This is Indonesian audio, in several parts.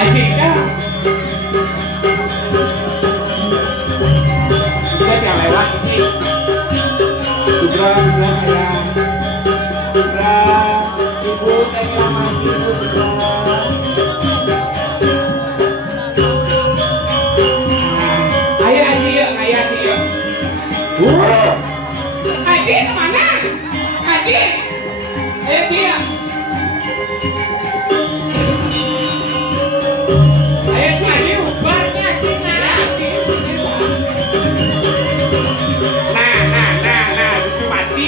Aji kan dia yang lewat ini Sugra sayang Sugra ibu tanya masih ibu Sugra ayo Aji yuk Aji kemana Aji ayo Aji yuk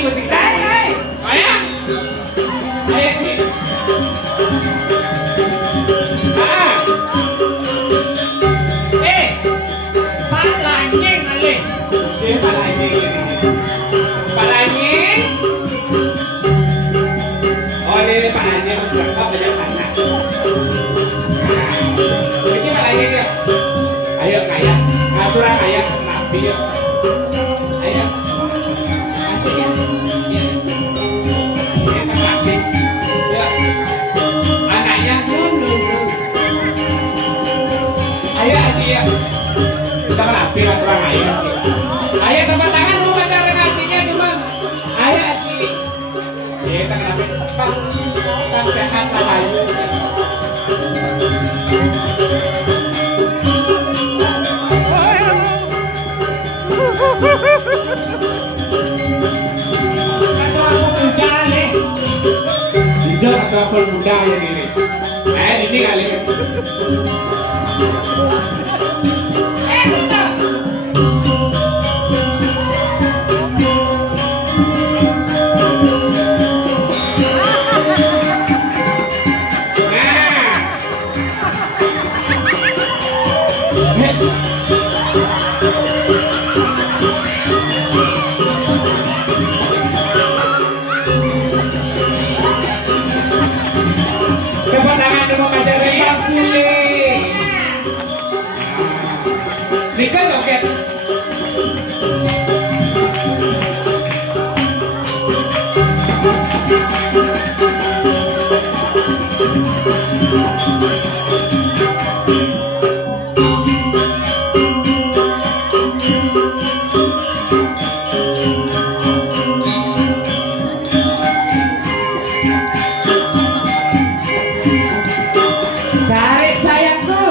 masih dai. Ayo. Ayo Ci. Pak Lanjing kali. Pak Lanjing. Pak Lanjing. Oh, ini Pak Lanjing masih lengkap banyak anak. Ini Pak Lanjing yuk. Ayo kayak ngaturan kayak nabi yuk. Ayo. Masuk ya. Ayo Aji ya, kita rapi aturan ayo Aji. Ayo tepuk tangan lu pacaran Ajinya cuma. Ayo Aji. Ya kita rapi. Kan sehat lah ayo. Muda nih. Bijak atau muda ya ini. Ini kali. Nikah joget. Tarik sayangku.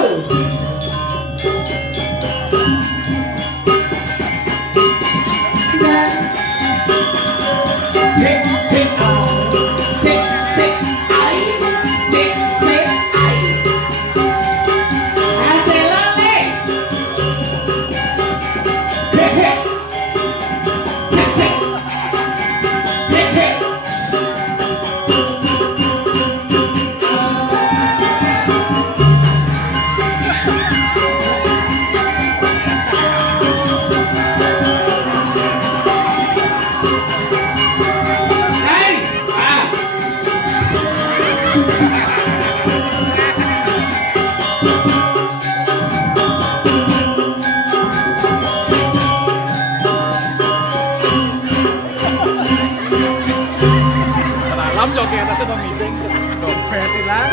Lắm rồi kìa, ta sẽ có meeting. Còn phê thì lá.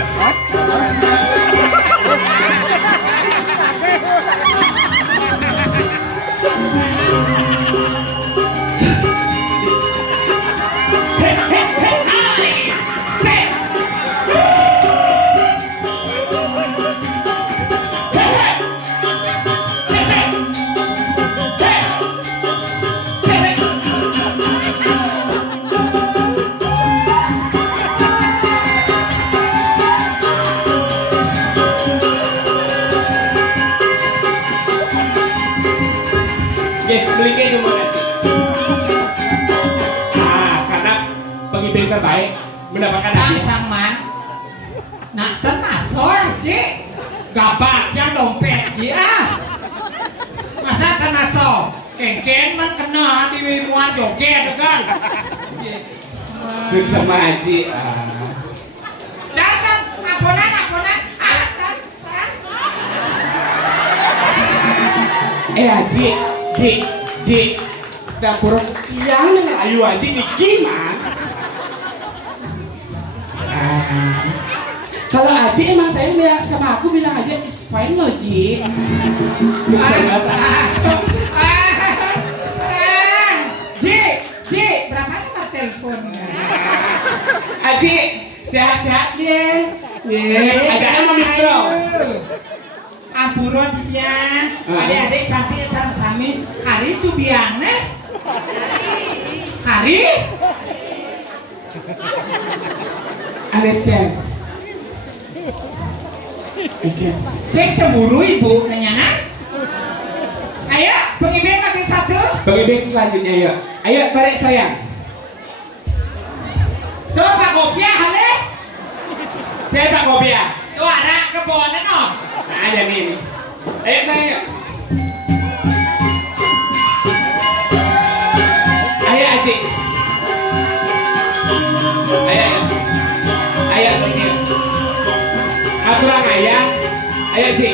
Belikan cuma nanti. Karena pemimpin terbaik mendapatkan hadiah. Samman. Nak termasuk Ji. Gabaknya dompet Ji Masa termasuk? Kengken man kena di wimuan joget kan. Sama Haji. Datang aponan. Haji, sapurok yang ayu Haji di gimana? Ji emang saya bilang sama aku bilang aja is fine loh Ji. Ji, berapa nomor teleponnya? Aji, sehat-sehat ya. Ada apa mikro? Ampuron dia, adik-adik cantik sama-sami. Hari itu biangnya. Hari? Ada cek. Saya cemburu ibu, nanya. Ayo, pengibing lagi satu. Pengibing selanjutnya yuk. Ayo tarik sayang. Tuh Pak Gopia, hale. Saya Pak Gopia. Tuh arah kebonnya no. Nah ada nih. Ayo sayang yuk. Ayo Aji. Ayo. Ayo pergi. Aturan ayah. Ayo Aji.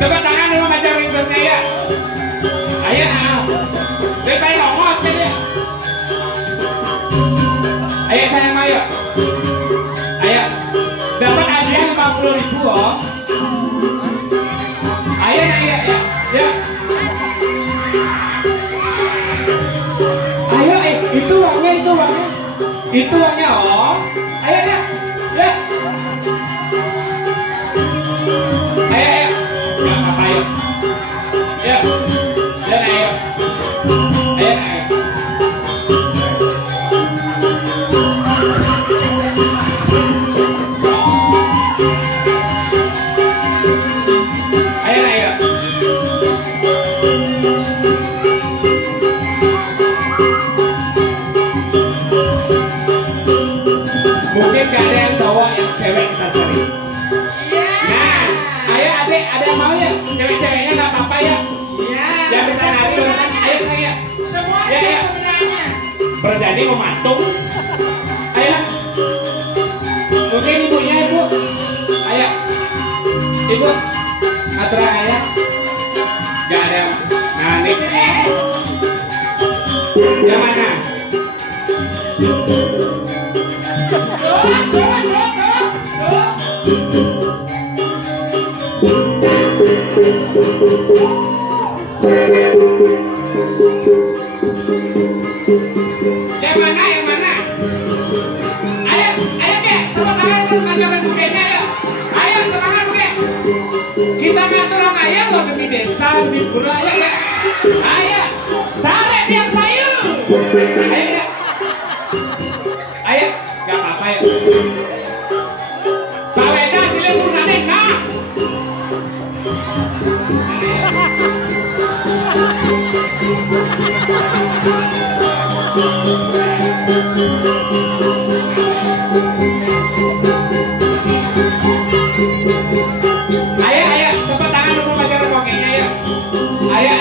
Tepuk tangan dulu macam ringtone saya. Ayo, lebih ngomong saja. Ayo sayang ayo. Ayo, dapat hadiah 50.000 oh. Ayo, ayo, ya. Ayo, itu uangnya. Itu uangnya oh. Ayo, ya. Ayo. Ayo. Ya. Ayo. Mungkin gak ada yang cowok yang cewek kita cari. Nah, ayo adik, ada yang mau ya? Cewek-ceweknya gak apa-apa ya? Yang bisa nari, ayo saya. Semua Ya. penggunaannya. Berjadi mematung. Ayo. Mungkin ibunya ibu. Ayo. Ibu. Aturan ayah. Gak ada. Nah, nih. Yang mana? Yang mana? Ayo, Kek. Tepuk tangan ngajarin bukenya ayo. Ayo, semangat Kek. Kita ngatur orang ayah loh di desa, di pura ayo ya. Ayo, tarik tiap sayur. Ayo ya. Ayo, gak apa-apa ya. Pak Weda silih punane nah. Ayo, tepuk tangan dulu pacar bokehnya ya. Ayo.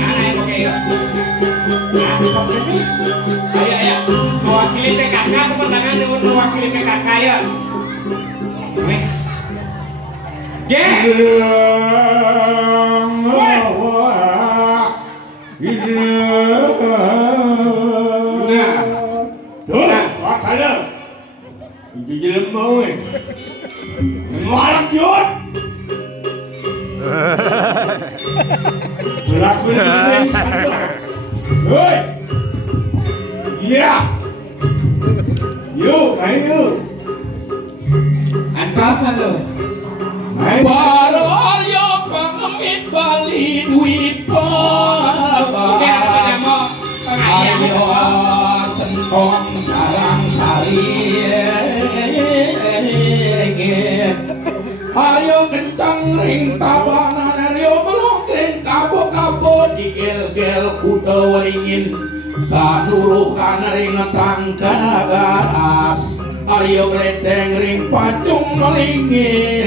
Nah, ayo bokeh yuk. Nah, bokeh nih. Ayo. Mewakili PKK, tepuk tangan dulu mewakili PKK ya. Weh. Antasan lo. Para Arya pamit bali dwipa Arya sentong karang sari Arya kencang ring tabanan Arya melong ring kabo-kabo digel-gel kuda waringin kanurukan ring tangka garas Aryo gledeng ring pacung melingi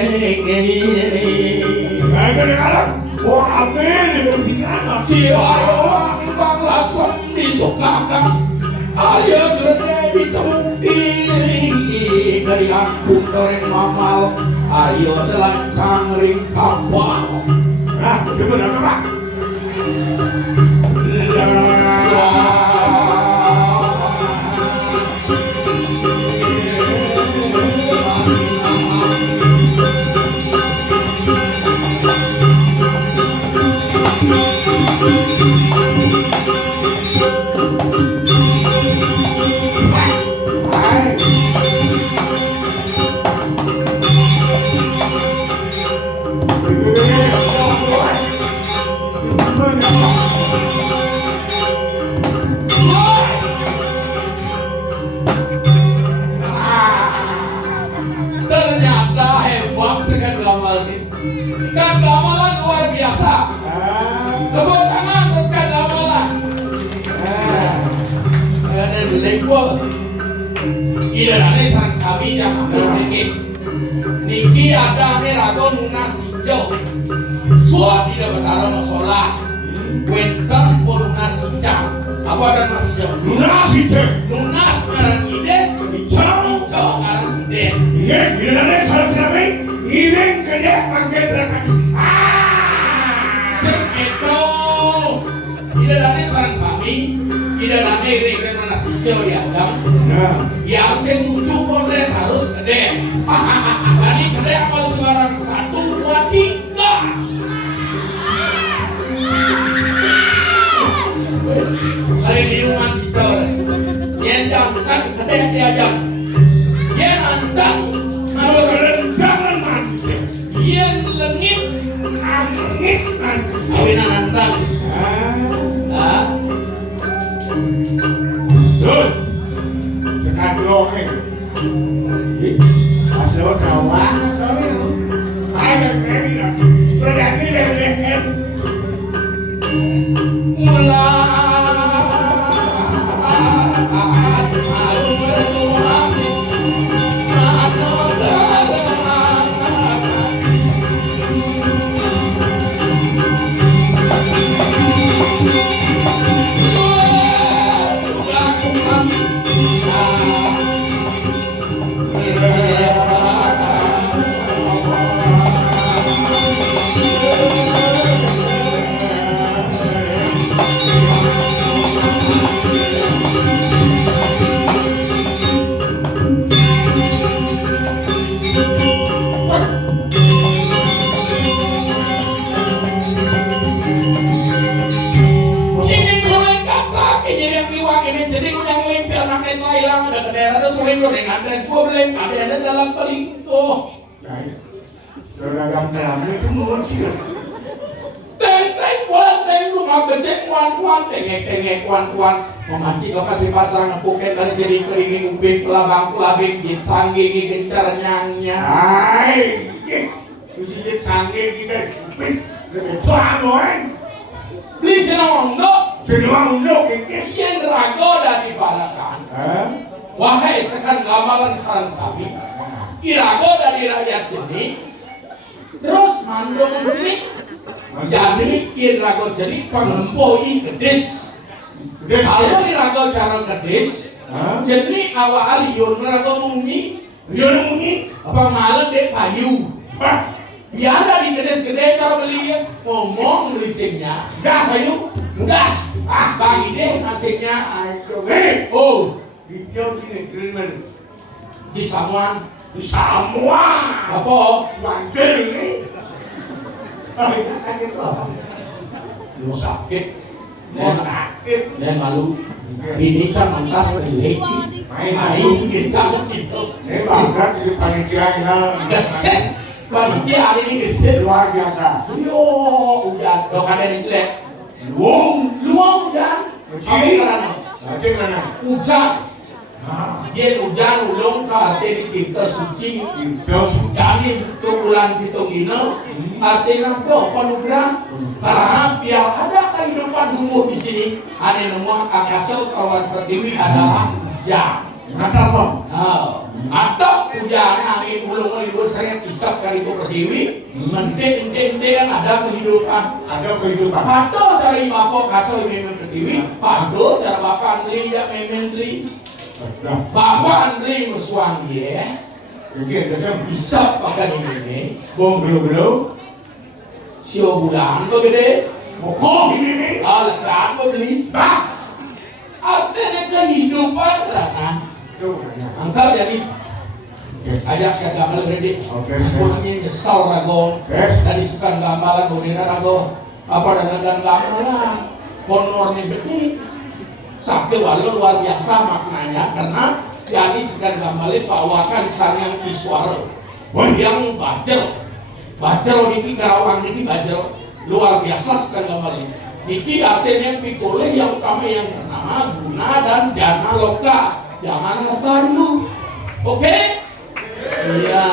si Aryo wang lasem disukakan Aryo gede ditemuki dari ampun doreng mamal Aryo delancang ring kapal ternyata hebat sekali gamal ini kan gamalan luar biasa tepuk tangan terus kan gamalan ada belengkol idarane sareng sami jangan niki ada ane rago nunas hijau suat tidak betara masalah wenten pun nunas hijau apa ada nunas hijau nunas ngaran ide hijau ngaran ide idarane sareng sami ideng kerja pakai terakan sing itu idarane sareng sami idarane ring nunas hijau diajam ya sing cukup deh harus gede tadi gede apa sekarang 1, 2, 3 kali diuman bicara yang jantan gede diajak yang antang kalau jangan mandi yang lengit kawinan antang Sekadroke. Asal kawan asal itu. Ada memang. Berarti leher. ada dalam pelingkuh. Seragam dalamnya itu muncul. Teng rumah becek kuan tengek kuan memancing lokasi pasang ngepuket dari jadi keringin upik pelabang pelabing jin sanggi gencar nyangnya. Hai, jin sanggi kita upik lebih tua loh. Beli senang undo kengkes. yen rago dari balakan. Wahai sekan gamalan sarang sami, irago dari rakyat jenis, terus mandong jenis. Jadi irago jenis pengempohi gedis. Kalau irago cara gedis, jenis awal yun irago mungi, apa malam dek payu. Biada di gedis-gedis cara beli ngomong listriknya. Dah payu, Mudah. Bagi deh nasibnya. Oh. Video gini keren Di Samuan. Semua Apa? manggil nih. Sakit apa? Lu sakit. Sakit. Dan malu. Ini kan mentas pelih. Main kita gitu. Bahkan di panitia ini Geset. Panitia hari ini geset. luar biasa. Yo, udah. Lo kadang itu deh. Luang Hujan. Kamu karena hujan. Dia hujan ulung ke arti kita suci. Jadi itu bulan hitung ini artinya itu penugasan karena biar ada kehidupan kehidupan umur di sini ane nemu akasau kawan pertiwi adalah jam. Kenapa? Atau pujaan angin ulung libur sering isap kali ibu pertiwi ente yang ada kehidupan. Ada kehidupan. Atau cara ibapo kasau memen pertiwi, atau cara bapak Andri ya memen Andri. Bapak Andri musuhan dia. Jadi ada Isap pakai ini. bom belum. Sio bulan begede. Pokok ini. Alat kan beli. Artinya kehidupan kan. Engkau jadi ajak saya gambar gede. Pulangnya nyesal rago. Dari sekarang gambaran bonina rago. Apa dan gambaran. Honor nih begini. Sakti walau luar biasa maknanya karena jadi sekarang gambarnya pawakan sanyang iswara. Yang bajer niki karawang niki bajer luar biasa sekarang gambarnya. Niki artinya pikole yang kami yang pertama guna dan jana loka. Jangan harta dulu, oke? Iya,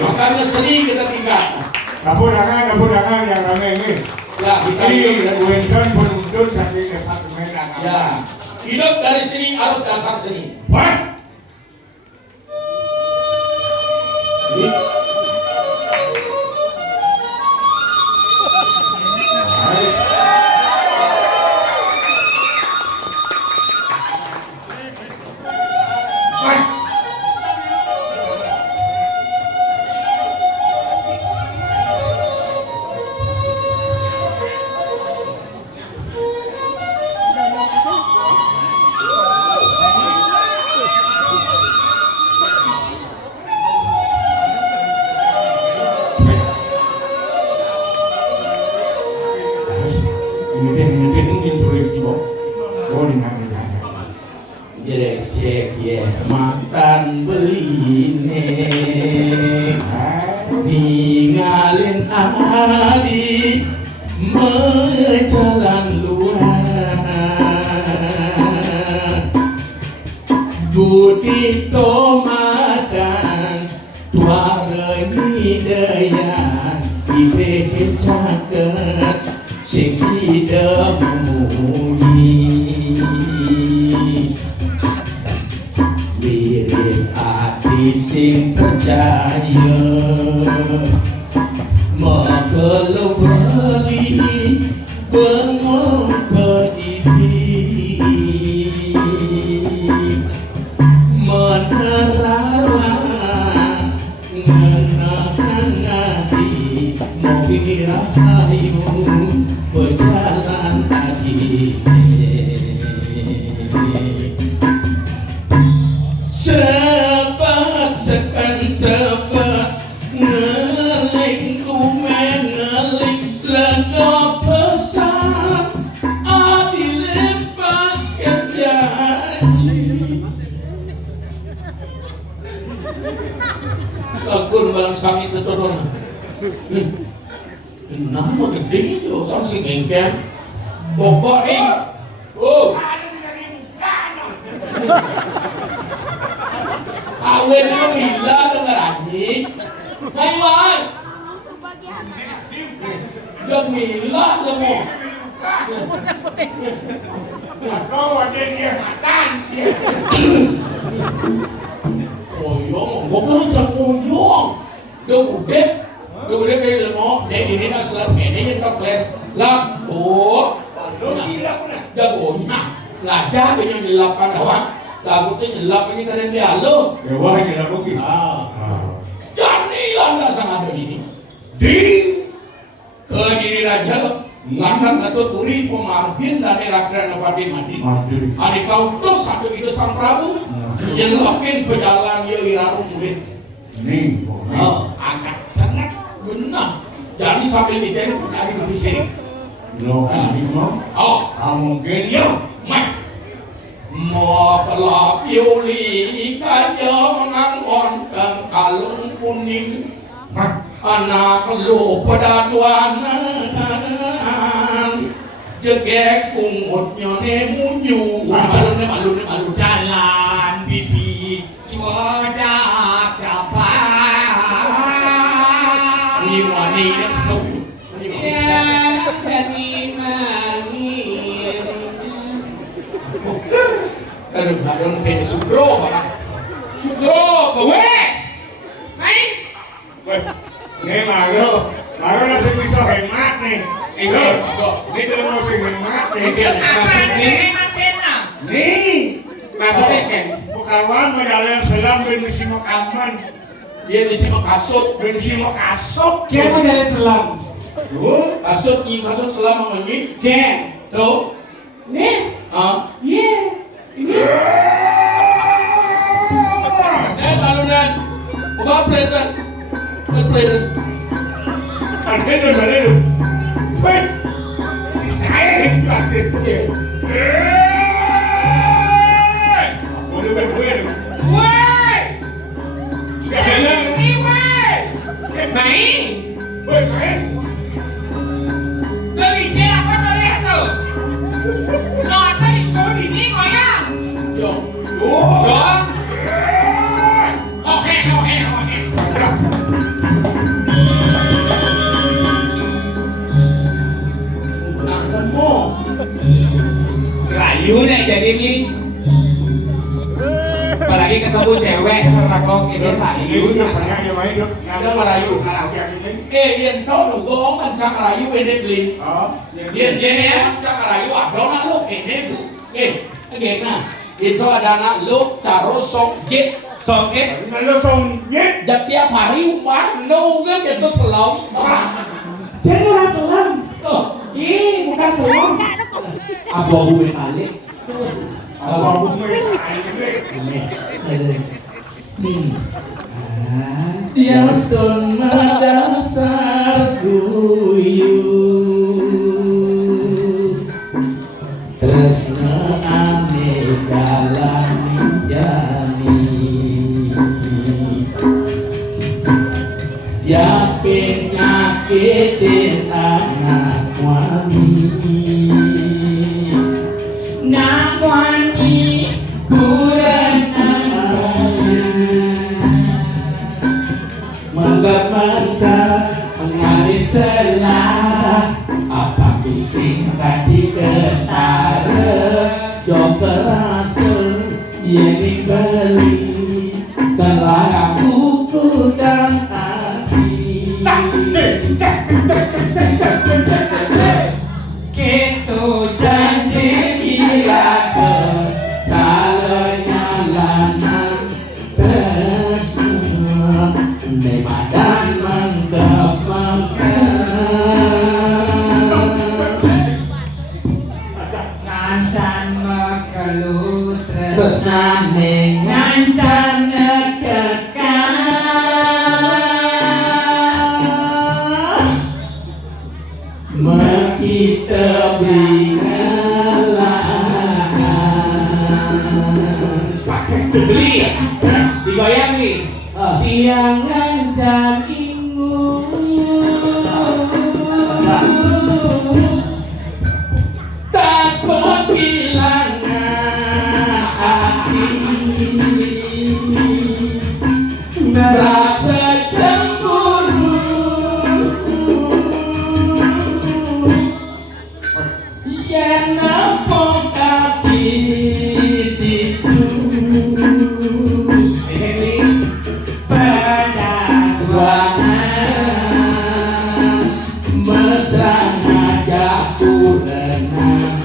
makanya seni kita tinggal. Dapur dagangan yang ramai ini. Ya, kita Ini hidup dari sini. Winston penuntut saking departemen dagangan. Ya, hidup dari sini harus dasar seni. What? Cek ya, makan beli nih, ninggalin adik menjalan luar, budi tomatan tuare midayan ibe caket sing didemuni. Wirid ati sing percaya megelo beli bengong pedidi menerawan ngenahan hati mobil rahayu berjalan tadi. Sepat ngeling kumen ngeling laga pesan adi lepas kerjaan lagun balang sangit betul kenapa gede itu sing engken pokok awen itu bila dengar anjing Maiwan yang bila lemu Atau ada dia makan. Oyong, bukan macam oyong udah kayak lemu dek ini kan selalu ini yang toplet lah jagonya lajah kayaknya nyelapkan awak lagu itu nyelap ini keren dia lo. Wah ini lah mungkin. Jadilah nggak sangat ada ini. Di kediri raja langkah ketut turi pemargin dari rakyat nepati mati. Adi kau terus satu itu sang Prabu nyelokin pejalan dia irarum murid. Ini. Angkat sangat benar. Jadi sambil dijadi penyari lebih sering. Lo ini mau? Mungkin yo. Mak. Mo kelap yuli kaya menangon kang kalung kuning anak lu pedaduanan jegek kungut nyone munyu malu jalan bibi cuadak dapat ni wani yang sebut ya jadi mangi don pede sugro bang. Sugro kowe. Main. Weh, nih Maro nasi bisa hemat nih. Ini tuh mau sih hemat nih. Apa ada sehematnya? Nih, Maksudnya kan? bukan medalian selam ben misi makaman, Dia misi makasut. ben misi makasok. Dia mau jalan selam. Tuh, Kasut ni kasut selama menyi. Dia. Tuh. Nih. Ah. Iya. Ini. Salunan. Ubah play kan. Play. ada tuh ada tuh. Weh, saya ini praktis aja. Boleh boleh. Woi! Sekarang, Ini woi! Main. weh, main. Beli je apa tuh lihat tuh? Nonton itu di sini goyang. Yo. Tuh. Dong. Oke. Nak mo. Rayu nih jadi nih. Apalagi ketemu cewek serta kok ini Ini rayu yang nih. pernah dia main Dia merayu. Yen to lu gong kan cak rayu bede beli. Oh, Yen cak rayu ada nak lu kene bu. Na. Itu ada anak lu caro sok jet. Soket. Lalu song nyet. Dan tiap hari umah lu kan itu selam. Jadi orang selam. Oh, ih bukan selam. Abu balik. Apa pun Dia sun madasar guyu tresna ane jalani jani ya penyakitin anak wani Namwani kurang menggambarkan mengalir selah apa pusing tadi ketara coba rasa yang dibeli telah buku dan hati Gitu janji gila ke talanya lanan bersama dan Ngancan mekalu tresnane Ngancan nekekang kita Beli. Digoyang nih. Tiang ngancan ingu takut kehilangan hati merasa cemburu yang nampok hati itu ruangan mesra ngajak renang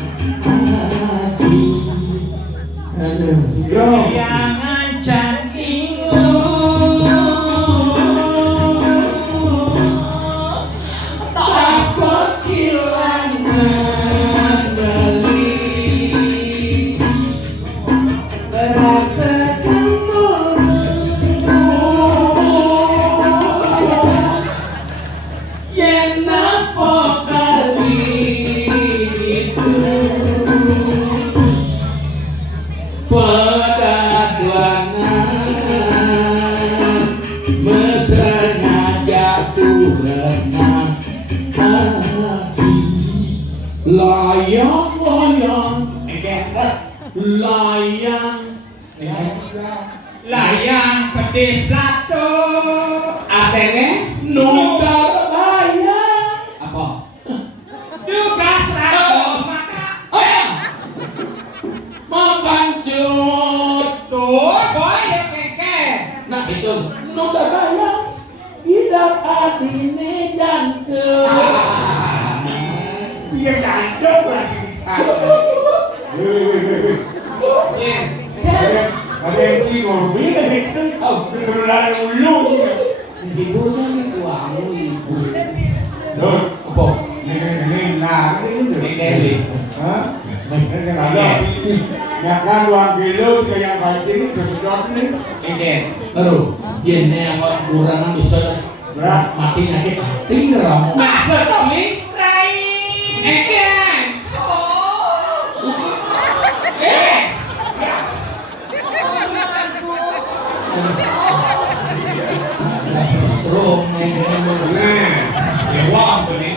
hati aduh bro Tiang ngancan ingu takut kehilangan beli Berasa cemburu yang nampok kali itu pedaduanan mesranya jatuh renang hati layang Layang pedis lato Atene. nukar bayang Apa? Dugas lato maka makan cuma itu nuda kaya hidup adine jantung. Iya jantung lagi. Ada yang bingung, bisa itu. Keluar ulu. Ibunya nih uangmu ibu. Loh, Apa? ini nah, ini Ini. Hah? Ada ya kan 2 kilo yang baik ini sedot nih. Ini. Aduh, yen yang kurang bisa Berat. mati nyakit hati ramu. Nah, betul nih. Rai. Kan. Oh. Strom Nah, lewat tuh nih.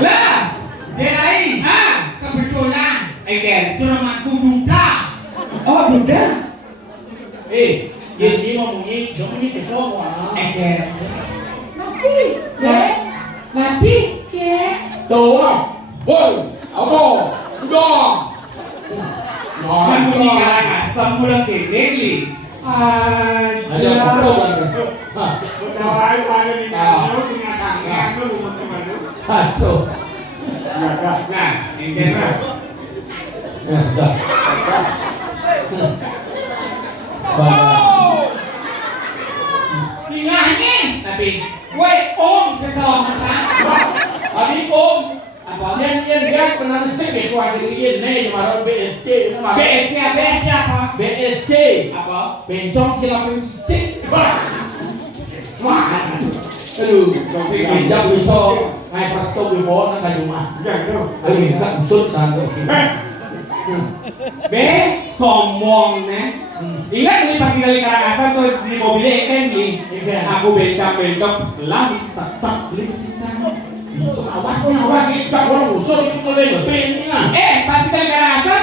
Lah, Rai. ah, Kebetulan Eken. curamanku duda. Oh, Bunda. yen ini mau bunyi, dong ini kesel wah. Eken. Nabi, ya. Tuh, woi, apa? Udah. Kan bunyi kalangan semula kene li. Aja ngobrol kan. Hah, Tahu ada di mana punya tangan lu teman-teman. so. Ya dah. Nah, Eken. Ya, dah. Bah. Ingahnya. Tapi Woi, om kedua macam. Abi om, apa? yen dia pernah sebut wah yen nih marah BST, nama BST apa? Siapa? BST. Apa? Bencong silakan cicit. Wah. Aduh, bencong bisa ngai presto bimbo nang rumah. Ya itu. Ayo minta usut santo. Be, sombong nih. Ingat nih pasti dari Karangasem tuh di mobilnya Eken nih. Iken. Aku bencong lah sak beli mesin sana. Itu awak cak orang usut itu kalau lebih ini lah. Pasti dari Karangasem.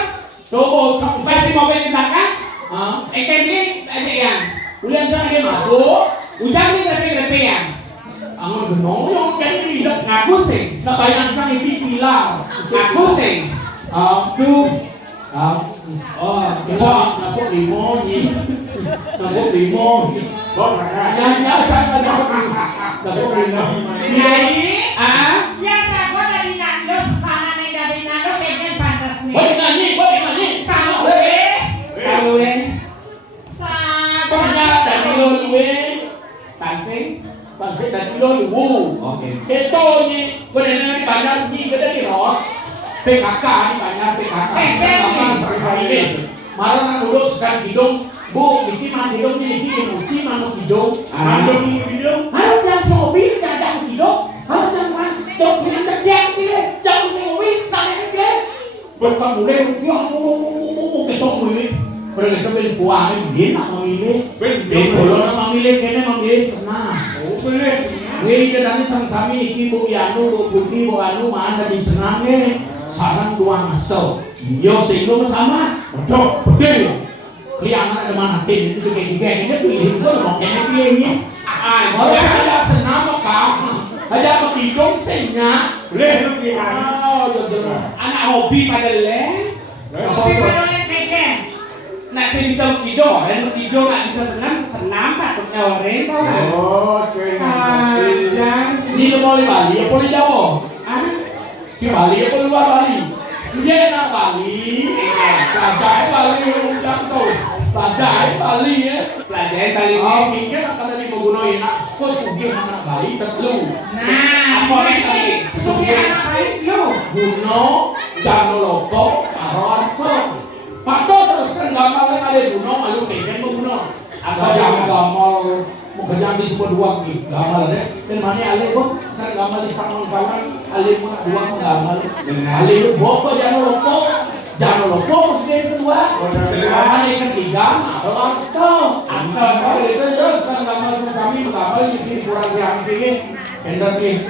Coba cak usut. Pasti mobil di belakang. Ah, Eken nih ada yang. ulian cak dia masuk. Ujang nih tapi yang. Angon benong yang kayak ini dah. Ngaku sih. Nak bayang sang ini pilar. Ngaku sih. Tuh. Oh, Napok limo ni. Napok limo ni. Bom ada. Nyanyi kan napok limo. Nyai. Ah, Yang aku dari Nando sana nih dari Nando kayaknya pantas nih. Boleh nyanyi. Kalau gue kalau yang Banyak dari lo luwe. tasing. Pasal dari lo luwu. Oke. Itu ni benar banyak ni kita di Ros. PKK ni banyak PKK. Ini. Marah nak urus kan hidung. Bu, bikin mana hidung ni bikin uci mana hidung. Mandung hidung. Harus yang sobi jangan hidung. Harus yang mana dok punya terjang dia. Jangan sobi tangan dia. Bukan boleh yang mau ketok boleh. Mereka beli buah ini nak memilih. Kalau nak memilih kena memilih senang. Oh boleh. Wei dan sang sami iki bu yanu bu budi bu anu mana di senangnya sarang dua masuk. Yo sehingga sama. Betul betul. Kelihatan ada mana tim itu kayak ini pilih itu mau kena pilihnya. Kalau ada senang kau ada petidung senya. Boleh lu kian. Oh betul. Anak hobi pada le. kopi penulen keke. Nak saya bisa tidur, dan tidur nak bisa senam tak orang tahu kan? Oh, sekali. Jangan. Ini lo mau di Bali apa di Jawa? Ah, Di Bali apa luar Bali? Dia nak Bali. Bajai Bali udah tahu. Bajai Bali ya. pelajaran kali Oh, ini. mungkin akan dari menggunakan nak kos sugih anak Bali terlalu. Nah, Apa yang tadi? suki anak balik lu. Guno, Jano Loko, Arorko. Pakdo teruskan gambar yang ada Guno, malu pengen Guno. Apa yang gambar mengkenyang di semua dua gitu gambar deh. Dan mana ale kok sekarang gambar di sama kawan ale pun dua gambar. Ale bopo Jano Loko, Jano Loko sudah kedua. Ale ketiga, Arorko. Angkat kalau itu terus kan gambar kami gambar ini kurang yang tinggi. Kendar ni,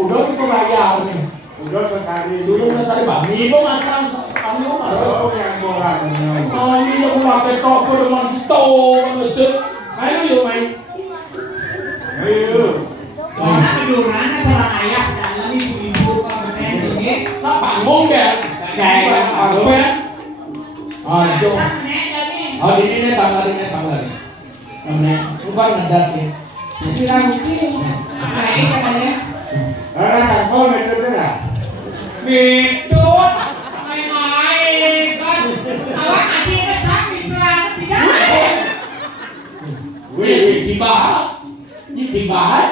udah itu bayar ni. Udah sekali Dulu dulu. saya bami kok masang kami marah. Oh, yang borak. Kami yang pakai toko dengan kita, macam. Ayo yo main. Ayo. Orang tiduran atau orang ayah dalam ibu-ibu kompeten ini. Nak bangun kan? Kayak Apa ya? Ayo. Samne jadi. Oh ini tanggal. Namanya bukan ngedat ya. Bilang kucing. Naik katanya. Kau itu dah. Itu main-main kan. Awak ngasih ke samping pelan tidak. Wih, dibahas. Ini dibahas.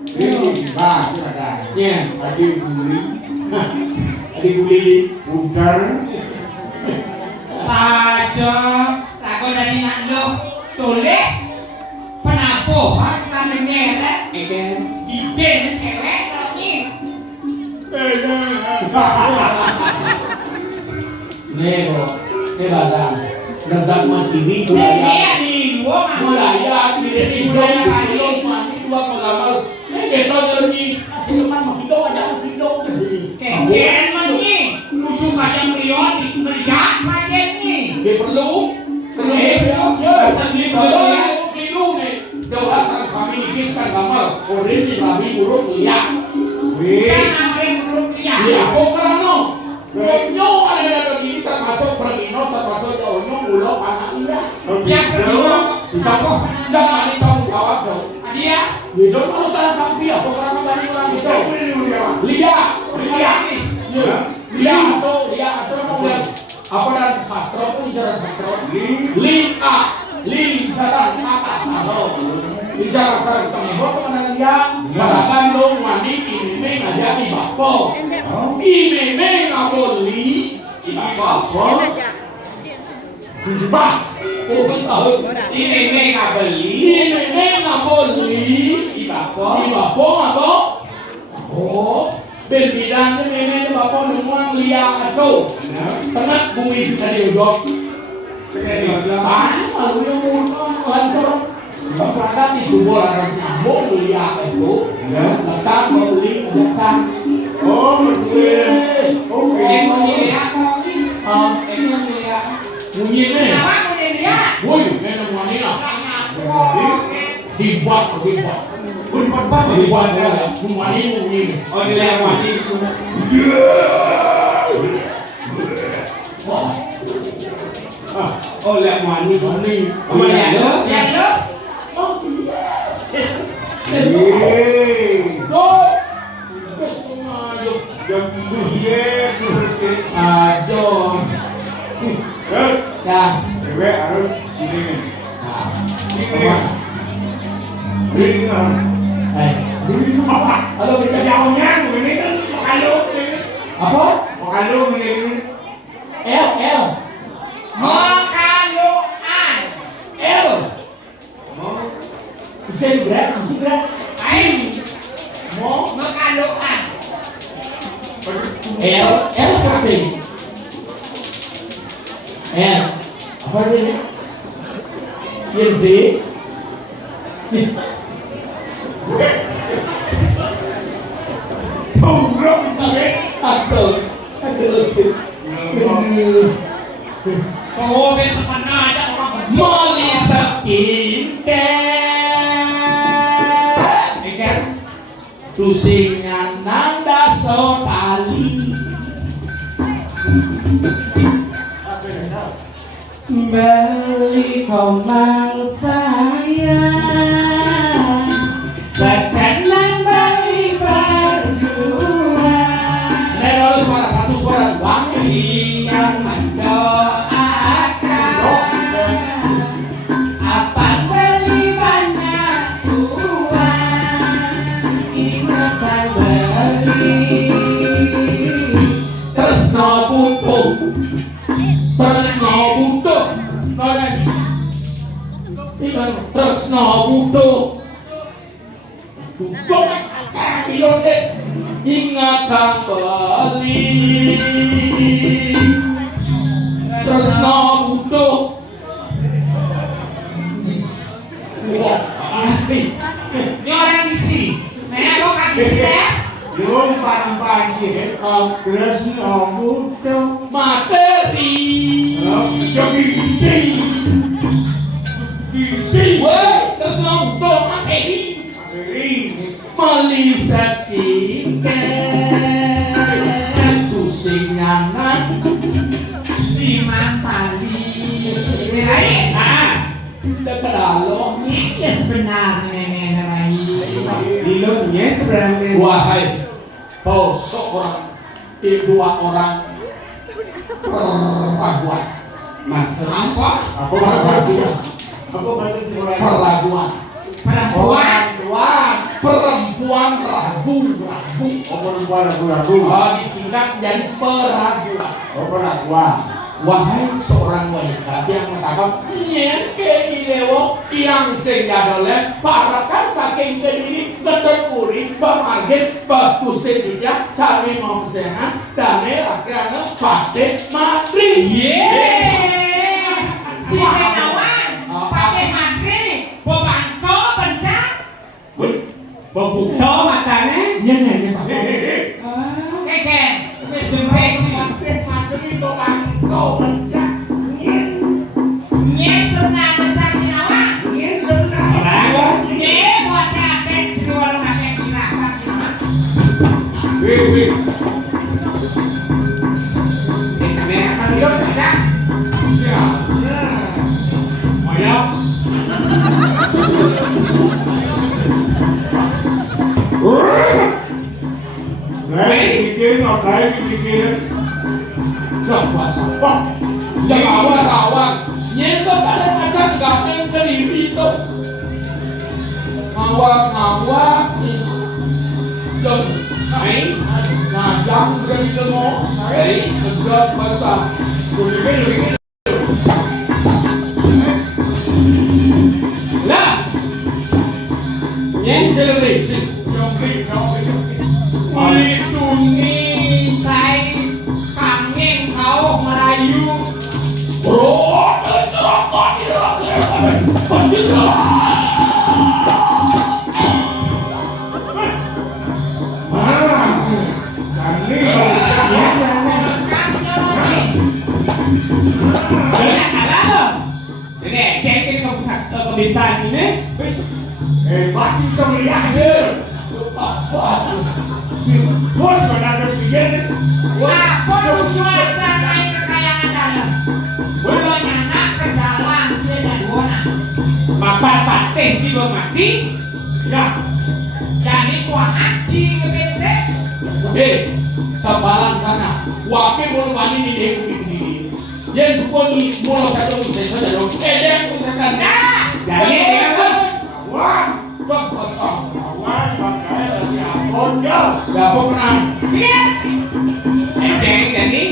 Ini bah, ada. Ya. Adik guli, Adik guli. bukan. Saja takut dari nak lo toleh penabuh kan nyeret Ikan. ide ni cewek lo ni. Nih bro, ini badan. Rendak masini Sini budaya. ni dua mah. Budaya kiri budaya kali. Mani dua pengamal. Ini kita jadi siluman makito aja makito. Keken mah ni lucu macam liot di meriak macam ni. Dia perlu. Ya, perlu nih. Dewasa kami ini kan gambar. Orang di rabi buruk lihat. Jangan main buruk dia. Iya, bukan no. Onyo ada begini termasuk pergino termasuk onyo ulo anak indah. Yang kedua, Kamu jangan ditanggung jawab dong. dia Hidup kamu tak sampai apa orang dari orang itu. Lihat nih. Lihat atau kamu apa dalam sastra itu bicara sastra. Bicara apa sastra. Bicara sastra kamu kemana dia? Balakan dong mandi ini ngajak ibapo. Ini ngaboli ibapo. Bah, oh besar. Ini nggak beli. Ini ngaboli Ibapo. ibapo apa? Oh, berbidang ini bapak nungguan lihat tuh. Tengah bumi sudah diudok. Kan, lalu yang murah lantur. Berada di subur orang nyambung lihat itu. Letak membeli letak. Oh, betul. Oke. Yang mau dilihat kau ini. Ah, Yang mau dilihat. bunyi nih. apa punya dia? Woi, ini wanita. Dibuat. Buat Dibuat ya. Bunyi bunyi. Oh dilihat mandi semua. Oh lihat mandi. Bunyi. Sama lihat lo. Yang lo Go. Kesengaja. Ajo. Dah. Halo kita apa? L. makaluan. L. Bisa berat. Ain Mau makaluan. L penting. L apa ini? Yang D. Oh, besok mana ada orang Molly Skincare Ikan. Tusingan nanda sotali Beli komang saya. Sekarang beli berjuang. Ini harus suara satu suara dua Yang mendoakan. Apa beli banyak uang. Ingat beli. Tresno butuh Tresno butuh ingat kembali Tresno butuh asik Ini orang isi. Nah, lo kan isi ya? materi weh Tresno butuh materi Melisa Skincare Tusingan anak Lima tali. Rai. dekedalo. Ya sebenarnya nenek Rai. Dilunya sebenarnya. Wahai kau seorang dua orang peraguan. Maksudnya Apa? Aku baca. Aku baca di mulai. Peraguan. Perempuan. Perempuan ragu. Oh, perempuan ragu. Oh, disingkat jadi peraguan. Oh, perempuan. Wahai seorang wanita yang mengatakan nyen ke dewo yang sengadole parakan saking kediri keterpuri pemargin baguste dia sami mau sehat dane rakyatnya pate mati Cisenawan. Pakai mati. Bobangko pencak. Membuka matanya. nyen Keken. Wis jempeci. Nyen senang pencak Cisenawan. Orang. Nyen buat kakek sedua lo kakek kira Kang Cisenawan. Wih. Kami akan hidup ada. Ya. Ayo. Bikin, ngapain bikin? gak kuasa wah jangan kawan nyen kok ada macam gamen kediri itu ngawak jeng Hai. ngajak dari dengok tegak basah Lah. Nyen Sering. Melindungi cai kangeng kau merayu. Bro, celaka di Kasih orang Ini kayak kebiasaan ini. Mati semlihatnya. Pun pada bikin. apa cuaca naik kekayangan dalam. Belum anak ke jalan sedang Bapak patih jiwa mati. Ya. jadi kuah haji ke BC. Sabalan sana. Wape mulu bani ni deku ini. Yang juga ni mulu satu saya dong. Dia misalkan. Jadi dia apa? Wah. Kok kosong. Awan pakai lagi abon ya. Gak apa pernah. Lihat. Jadi.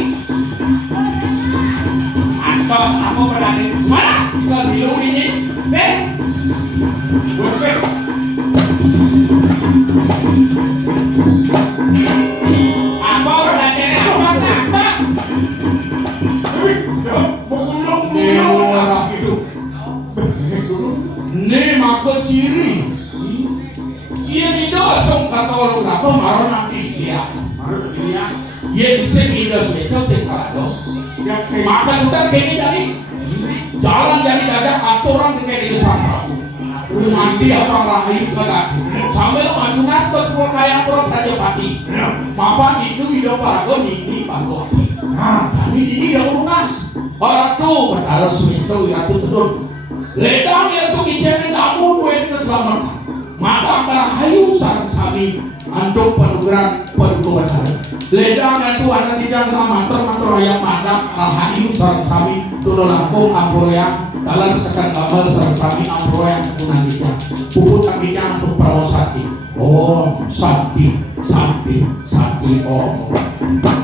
Atau aku berani mana? Kita bilang ini. Sih. Boleh. Apa berani apa? Menggulung Dewa itu. Ini maka ciri. Ia didosong kata orang apa marah nanti dia. Ia bisa didos itu sekarang. Maka sudah kini jadi jalan jadi dadah aturan kayak di desa Prabu. Nanti orang rahim kagak. Sambil maju nasbat kaya pro Rajapati. Mapan itu hidup parago di Pagoti. Kami di dia lunas. Orang tuh harus mencoba ratu turun. Ledang yang tuh ijen namun duit keselamatan. Maka karahayu sarang sami anduk penugaran pergobatan. Ledang itu anak dijang sama matur ayam madak karahayu sarang sami turun langkung ampureang dalam sekan gambar sarang sami ampureang kunan dijang. Puput kambingnya untuk perawasati. Oh, sakti oh. Mantap.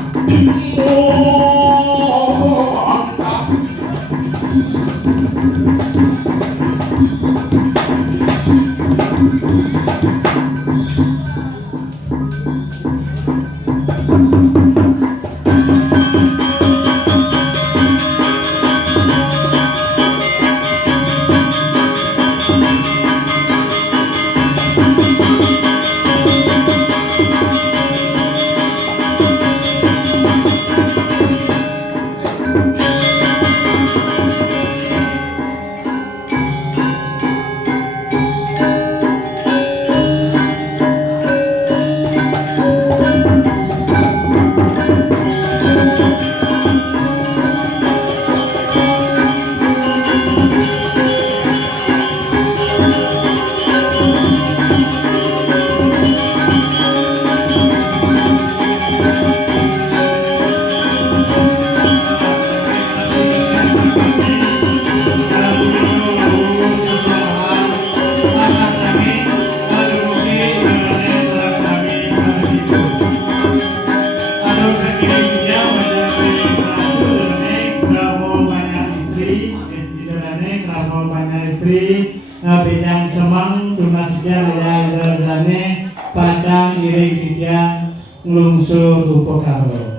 putri bidang semang tunas jaya jane padang iring kijang nglungsu rupa karo